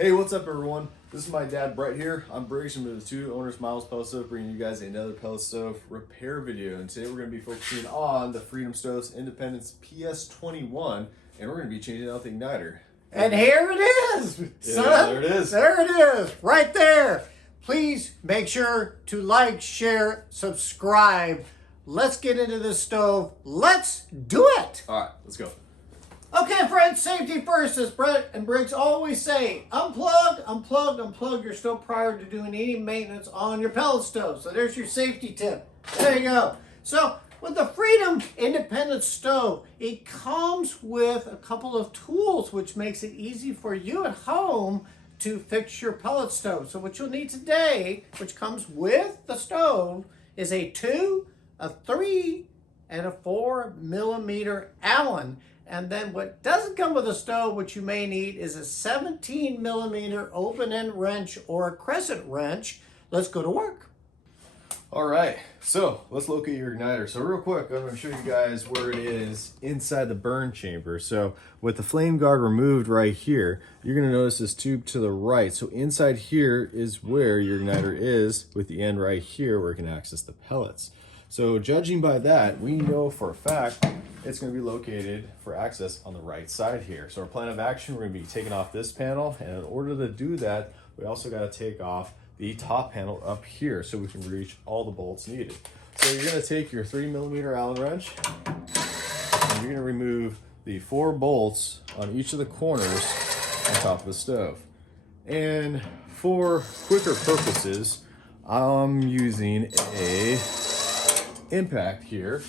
Hey, what's up everyone? This is my dad Brett here. I'm Briggs from the Two Owners Miles Pellet Stove, bringing you guys another pellet stove repair video. And today we're going to be focusing on the Freedom Stoves Independence PS21, and we're going to be changing out the igniter. And here it is, son. Yeah, there it is. There it is, right there. Please make sure to like, share, subscribe. Let's get into this stove. Let's do it. All right, let's go. Okay, friends, safety first, as Brett and Briggs always say. Unplug your stove prior to doing any maintenance on your pellet stove. So there's your safety tip. There you go. So with the Freedom Independence stove, it comes with a couple of tools which makes it easy for you at home to fix your pellet stove. So what you'll need today, which comes with the stove, is a 2, a 3, and a 4 millimeter Allen. And then what doesn't come with a stove, which you may need, is a 17 millimeter open end wrench or a crescent wrench. Let's go to work. All right, so let's locate your igniter. So real quick, I'm going to show you guys where it is inside the burn chamber. So with the flame guard removed right here, you're going to notice this tube to the right. So inside here is where your igniter is, with the end right here where it can access the pellets. So judging by that, we know for a fact it's going to be located for access on the right side here. So our plan of action, we're going to be taking off this panel, and in order to do that, we also got to take off the top panel up here so we can reach all the bolts needed. So you're going to take your 3 millimeter Allen wrench, and you're going to remove the 4 bolts on each of the corners on top of the stove. And for quicker purposes, I'm using a impact here.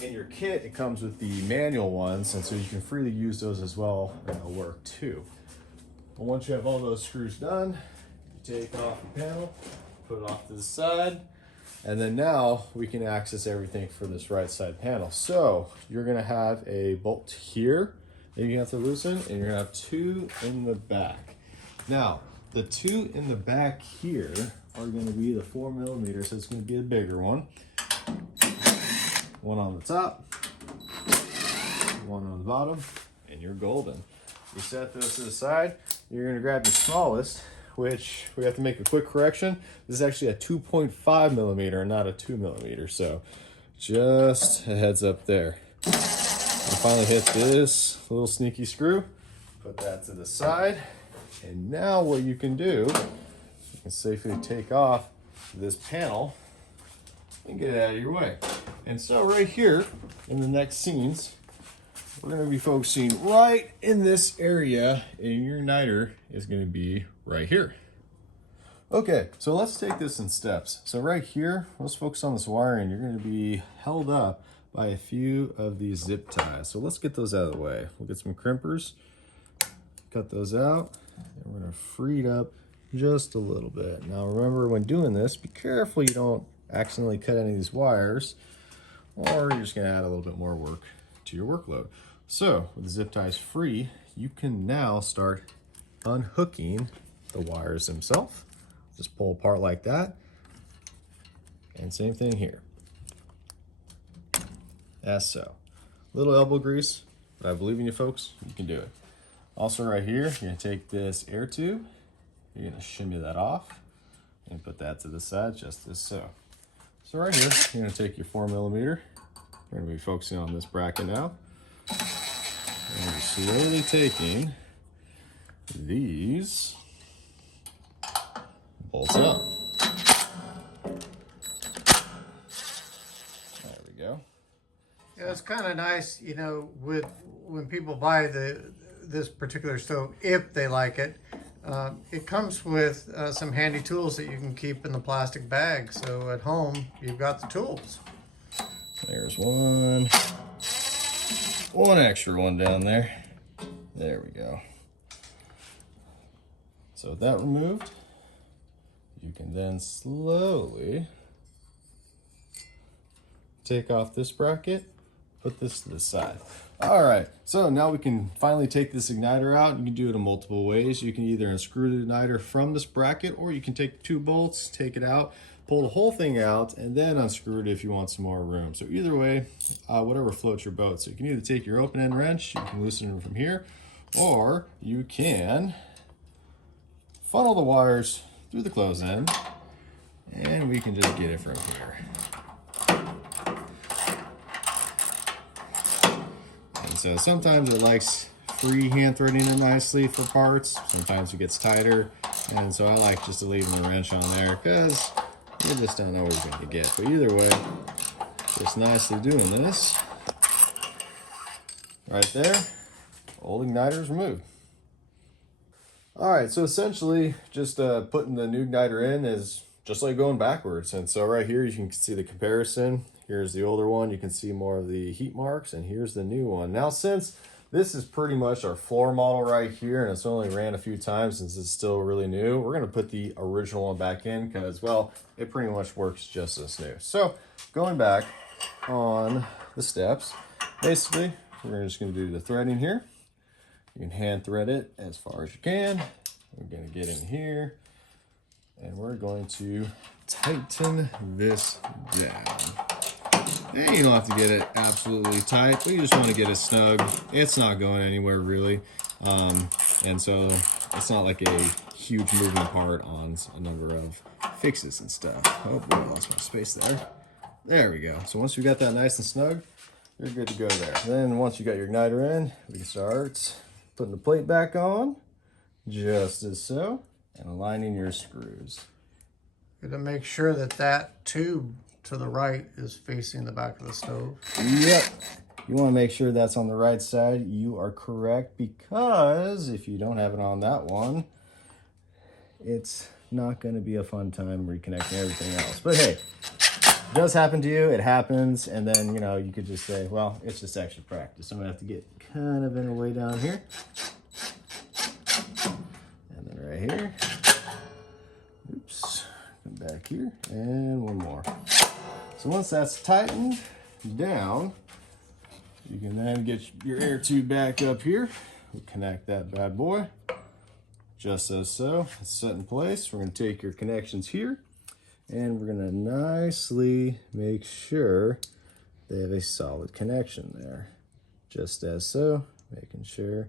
In your kit, it comes with the manual ones, and so you can freely use those as well, and they'll work too. But once you have all those screws done, you take off the panel, put it off to the side, and then now we can access everything for this right side panel. So you're going to have a bolt here that you have to loosen, and you're going to have 2 in the back. Now the 2 in the back here are going to be the 4 millimeter, so it's going to be a bigger one. One on the top, one on the bottom, and you're golden. You set those to the side. You're going to grab the smallest, which we have to make a quick correction. This is actually a 2.5 millimeter, not a 2 millimeter. So just a heads up there. You finally hit this little sneaky screw. Put that to the side. And now what you can do, you can safely take off this panel and get it out of your way. And so right here in the next scenes, we're going to be focusing right in this area, and your igniter is going to be right here. Okay, so let's take this in steps. So right here, let's focus on this wiring. You're going to be held up by a few of these zip ties. So let's get those out of the way. We'll get some crimpers, cut those out, and we're going to free it up just a little bit. Now remember, when doing this, be careful you don't accidentally cut any of these wires, or you're just going to add a little bit more work to your workload. So with the zip ties free, you can now start unhooking the wires themselves. Just pull apart like that, and same thing here, as so. Little elbow grease, but I believe in you folks, you can do it. Also right here, you're going to take this air tube, you're going to shimmy that off and put that to the side just as so. So right here, you're going to take your 4 millimeter. We're going to be focusing on this bracket now. And you're slowly taking these bolts out. There we go. Yeah, it's kind of nice, you know, with when people buy this particular stove, if they like it. It comes with some handy tools that you can keep in the plastic bag. So at home, you've got the tools. There's one extra one down there. There we go. So with that removed, you can then slowly take off this bracket, put this to the side. All right, so now we can finally take this igniter out. You can do it in multiple ways. You can either unscrew the igniter from this bracket, or you can take 2 bolts, take it out, pull the whole thing out, and then unscrew it if you want some more room. So either way, whatever floats your boat. So you can either take your open end wrench, you can loosen it from here, or you can funnel the wires through the closed end, and we can just get it from here. And so sometimes it likes free hand threading it nicely for parts. Sometimes it gets tighter, and so I like just to leave a wrench on there because you just don't know what you're going to get. But either way, just nicely doing this. Right there, old igniter is removed. All right, so essentially just putting the new igniter in is just like going backwards. And so right here you can see the comparison. Here's the older one, you can see more of the heat marks, and here's the new one. Now, since this is pretty much our floor model right here, and it's only ran a few times since it's still really new, we're gonna put the original one back in because, well, it pretty much works just as new. So going back on the steps, basically, we're just gonna do the threading here. You can hand thread it as far as you can. We're gonna get in here, and we're going to tighten this down. And you don't have to get it absolutely tight, but you just want to get it snug. It's not going anywhere really. And so it's not like a huge moving part on a number of fixes and stuff. Oh boy, I lost my space there. There we go. So once you got that nice and snug, you're good to go there. Then once you got your igniter in, we can start putting the plate back on, just as so, and aligning your screws. Got to make sure that that tube to the right is facing the back of the stove. Yep. You want to make sure that's on the right side. You are correct, because if you don't have it on that one, it's not going to be a fun time reconnecting everything else. But hey, it does happen to you. It happens. And then, you know, you could just say, well, it's just extra practice. I'm going to have to get kind of in a way down here. And then right here. Oops. Come back here. And one more. So once that's tightened down, you can then get your air tube back up here. We'll connect that bad boy, just as so. It's set in place. We're going to take your connections here, and we're going to nicely make sure they have a solid connection there, just as so. Making sure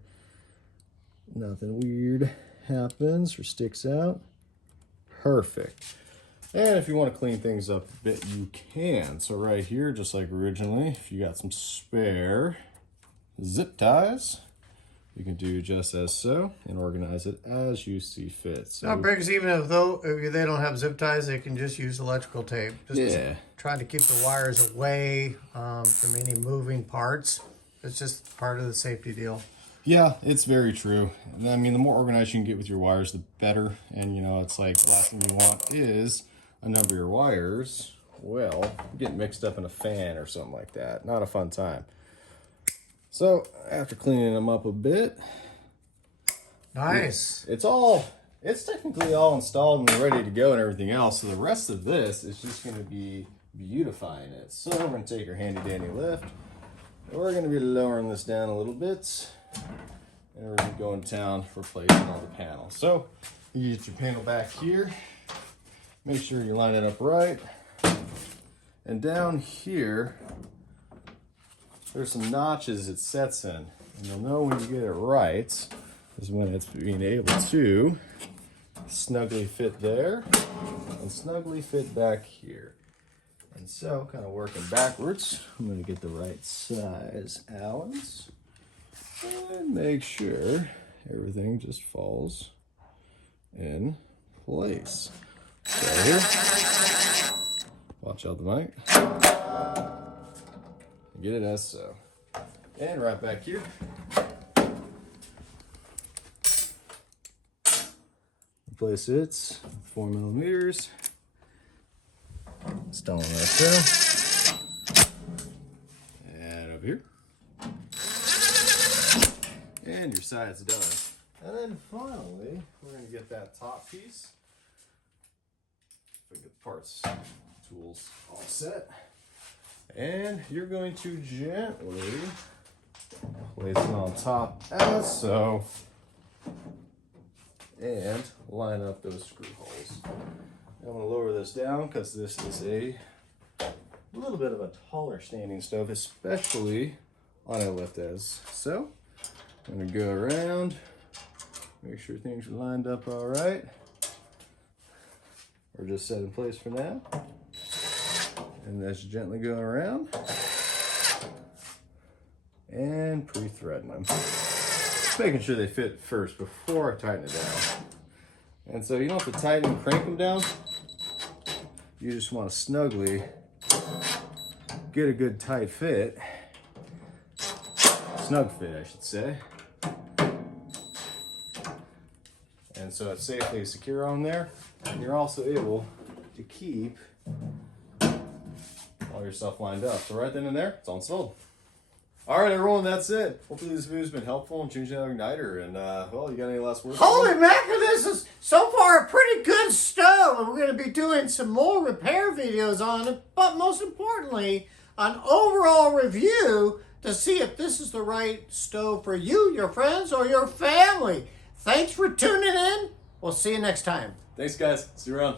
nothing weird happens or sticks out. Perfect. And if you want to clean things up a bit, you can. So right here, just like originally, if you got some spare zip ties, you can do just as so and organize it as you see fit. So Now, Briggs, even if they don't have zip ties, they can just use electrical tape. Just trying to keep the wires away from any moving parts. It's just part of the safety deal. yeah, it's very true. I mean, the more organized you can get with your wires, the better. And, you know, it's like the last thing you want is a number of your wires, well, get mixed up in a fan or something like that. Not a fun time. So after cleaning them up a bit, nice. It's technically all installed and ready to go and everything else. So the rest of this is just going to be beautifying it. So we're going to take our handy dandy lift. We're going to be lowering this down a little bit, and we're going to go in town for placing all the panels. So you get your panel back here. Make sure you line it up right. And down here, there's some notches it sets in. And you'll know when you get it right is when it's being able to snugly fit there and snugly fit back here. And so, kind of working backwards, I'm going to get the right size Allens and make sure everything just falls in place. So right here, watch out the mic, get it as so. And right back here, replace its 4 millimeters. Install it right there. And over here. And your side's done. And then finally, we're going to get that top piece. Get the parts, tools all set. And you're going to gently place it on top as so. And line up those screw holes. I'm going to lower this down because this is a little bit of a taller standing stove, especially on a lift as so. I'm going to go around Make sure things are lined up all right. Or just set in place for now. And that's gently going around. And pre-threading them. Just making sure they fit first before I tighten it down. And so you don't have to tighten and crank them down. You just want to snugly get a good tight fit. Snug fit, I should say. And so it's safely secure on there. And you're also able to keep all your stuff lined up. So right then and there, it's all installed. All right, everyone, that's it. Hopefully this video's been helpful in changing out your igniter. And, well, you got any last words? Holy mackerel, this is so far a pretty good stove. And we're going to be doing some more repair videos on it. But most importantly, an overall review to see if this is the right stove for you, your friends, or your family. Thanks for tuning in. We'll see you next time. Thanks, guys. See you around.